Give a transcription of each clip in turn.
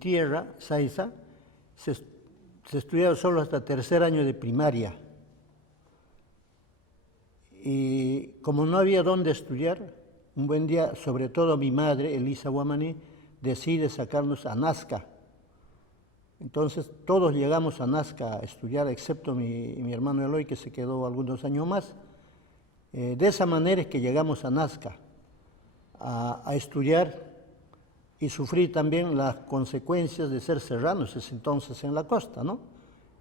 tierra, Saiza, se estudiaba solo hasta tercer año de primaria. Y como no había dónde estudiar, un buen día, sobre todo mi madre, Elisa Guamaní, decide sacarnos a Nazca. Entonces todos llegamos a Nazca a estudiar, excepto mi hermano Eloy, que se quedó algunos años más. De esa manera es que llegamos a Nazca a estudiar y sufrir también las consecuencias de ser serranos ese entonces en la costa, ¿no?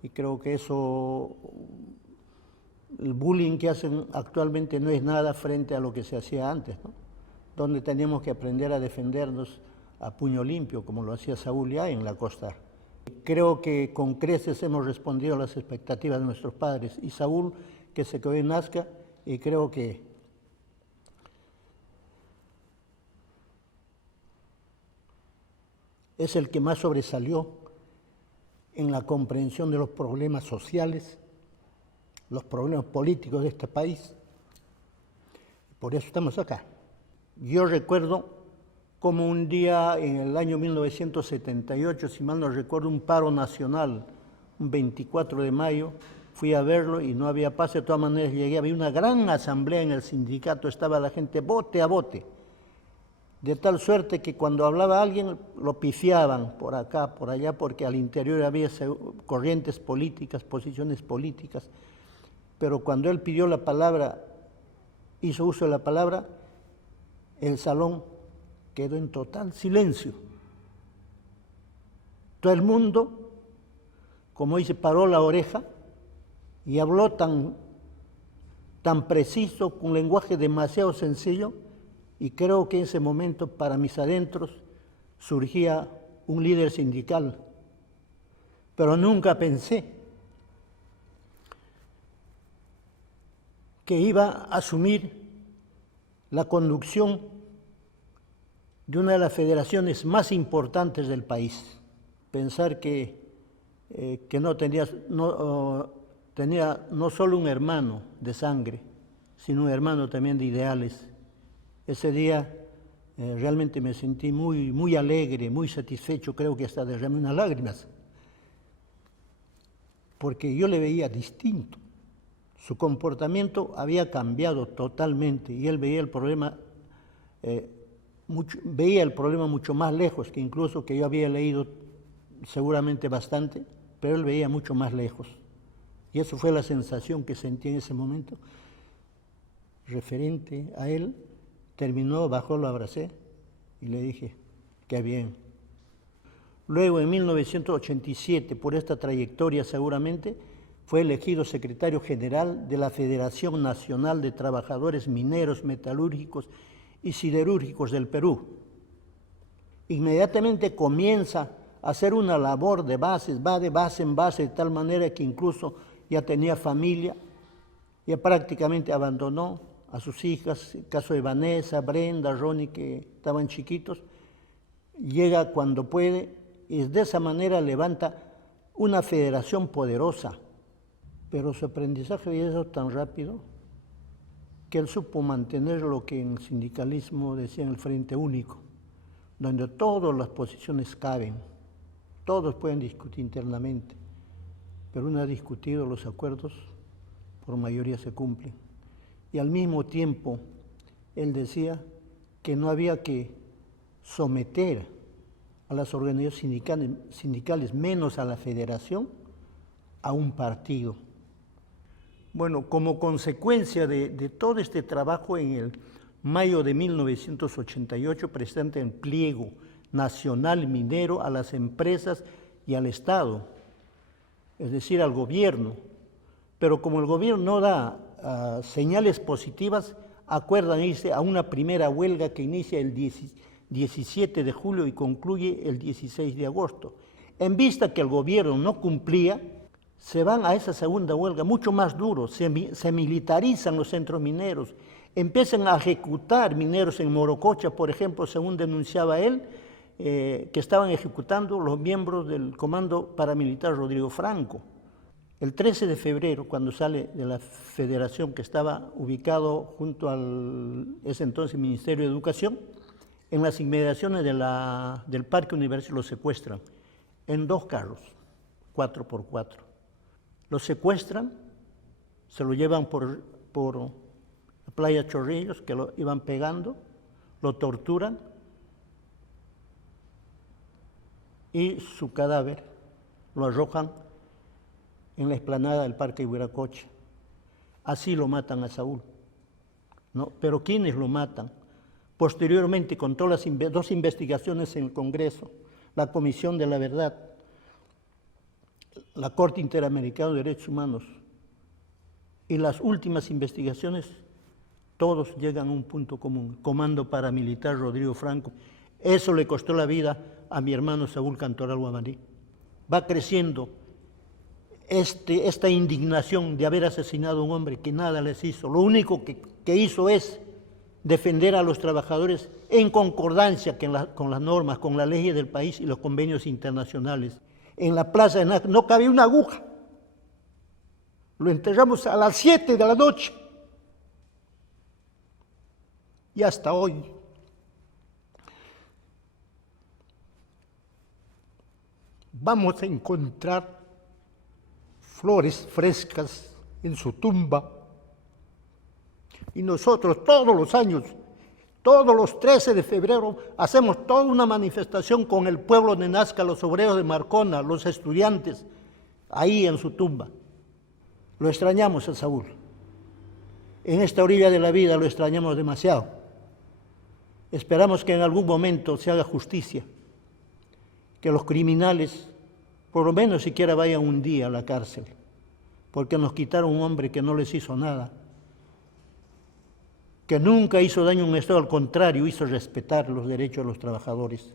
Y creo que eso, el bullying que hacen actualmente no es nada frente a lo que se hacía antes, ¿no? Donde teníamos que aprender a defendernos a puño limpio, como lo hacía Saúl ya en la costa. Creo que con creces hemos respondido a las expectativas de nuestros padres, y Saúl, que se quedó en Nazca, y creo que es el que más sobresalió en la comprensión de los problemas sociales, los problemas políticos de este país. Por eso estamos acá. Yo recuerdo como un día en el año 1978, si mal no recuerdo, un paro nacional, un 24 de mayo, fui a verlo y no había paz. De todas maneras llegué, había una gran asamblea en el sindicato, estaba la gente bote a bote, de tal suerte que cuando hablaba alguien lo pifiaban por acá, por allá, porque al interior había corrientes políticas, posiciones políticas, pero cuando él pidió la palabra, hizo uso de la palabra, el salón quedó en total silencio. Todo el mundo, como dice, paró la oreja y habló tan preciso, con un lenguaje demasiado sencillo, y creo que en ese momento para mis adentros surgía un líder sindical. Pero nunca pensé que iba a asumir la conducción de una de las federaciones más importantes del país. Pensar que tenía no solo un hermano de sangre, sino un hermano también de ideales. Ese día realmente me sentí muy, muy alegre, muy satisfecho, creo que hasta derramé unas lágrimas, porque yo le veía distinto. Su comportamiento había cambiado totalmente y él veía el problema mucho más lejos, que incluso que yo había leído seguramente bastante, pero él veía mucho más lejos. Y eso fue la sensación que sentí en ese momento. Referente a él, terminó, bajó, lo abracé y le dije, qué bien. Luego, en 1987, por esta trayectoria seguramente, fue elegido secretario general de la Federación Nacional de Trabajadores Mineros, Metalúrgicos y Siderúrgicos del Perú. Inmediatamente comienza a hacer una labor de bases, va de base en base, de tal manera que incluso ya tenía familia, ya prácticamente abandonó a sus hijas, el caso de Vanessa, Brenda, Ronnie, que estaban chiquitos, llega cuando puede y de esa manera levanta una federación poderosa. Pero su aprendizaje había sido tan rápido que él supo mantener lo que en sindicalismo decían el Frente Único, donde todas las posiciones caben, todos pueden discutir internamente, pero una vez discutidos los acuerdos, por mayoría se cumplen. Y al mismo tiempo, él decía que no había que someter a las organizaciones sindicales, menos a la federación, a un partido. Bueno, como consecuencia de todo este trabajo, en el mayo de 1988 presenta el pliego nacional minero a las empresas y al Estado, es decir, al gobierno. Pero como el gobierno no da señales positivas, acuerdan irse a una primera huelga que inicia el 17 de julio y concluye el 16 de agosto. En vista que el gobierno no cumplía, se van a esa segunda huelga mucho más duro, se militarizan los centros mineros, empiezan a ejecutar mineros en Morococha, por ejemplo, según denunciaba él, que estaban ejecutando los miembros del Comando Paramilitar Rodrigo Franco. El 13 de febrero, cuando sale de la federación que estaba ubicado junto al ese entonces Ministerio de Educación, en las inmediaciones del Parque Universitario los secuestran en 2 carros, 4x4. Los secuestran, se lo llevan por la playa Chorrillos, que lo iban pegando, lo torturan y su cadáver lo arrojan en la explanada del Parque Huiracocha. Así lo matan a Saúl, ¿no? Pero ¿quiénes lo matan? Posteriormente, con todas las 2 investigaciones en el Congreso, la Comisión de la Verdad, la Corte Interamericana de Derechos Humanos y las últimas investigaciones, todos llegan a un punto común: Comando Paramilitar Rodrigo Franco. Eso le costó la vida a mi hermano Saúl Cantoral Guamaní. Va creciendo esta indignación de haber asesinado a un hombre que nada les hizo. Lo único que hizo es defender a los trabajadores en concordancia con las normas, con las leyes del país y los convenios internacionales. En la plaza de Nazca no cabía una aguja. Lo enterramos a las 7 de la noche. Y hasta hoy. Vamos a encontrar flores frescas en su tumba. Y nosotros todos los años, todos los 13 de febrero, hacemos toda una manifestación con el pueblo de Nazca, los obreros de Marcona, los estudiantes, ahí en su tumba. Lo extrañamos a Saúl. En esta orilla de la vida lo extrañamos demasiado. Esperamos que en algún momento se haga justicia, que los criminales, por lo menos siquiera vayan un día a la cárcel, porque nos quitaron un hombre que no les hizo nada, que nunca hizo daño a un Estado, al contrario, hizo respetar los derechos de los trabajadores.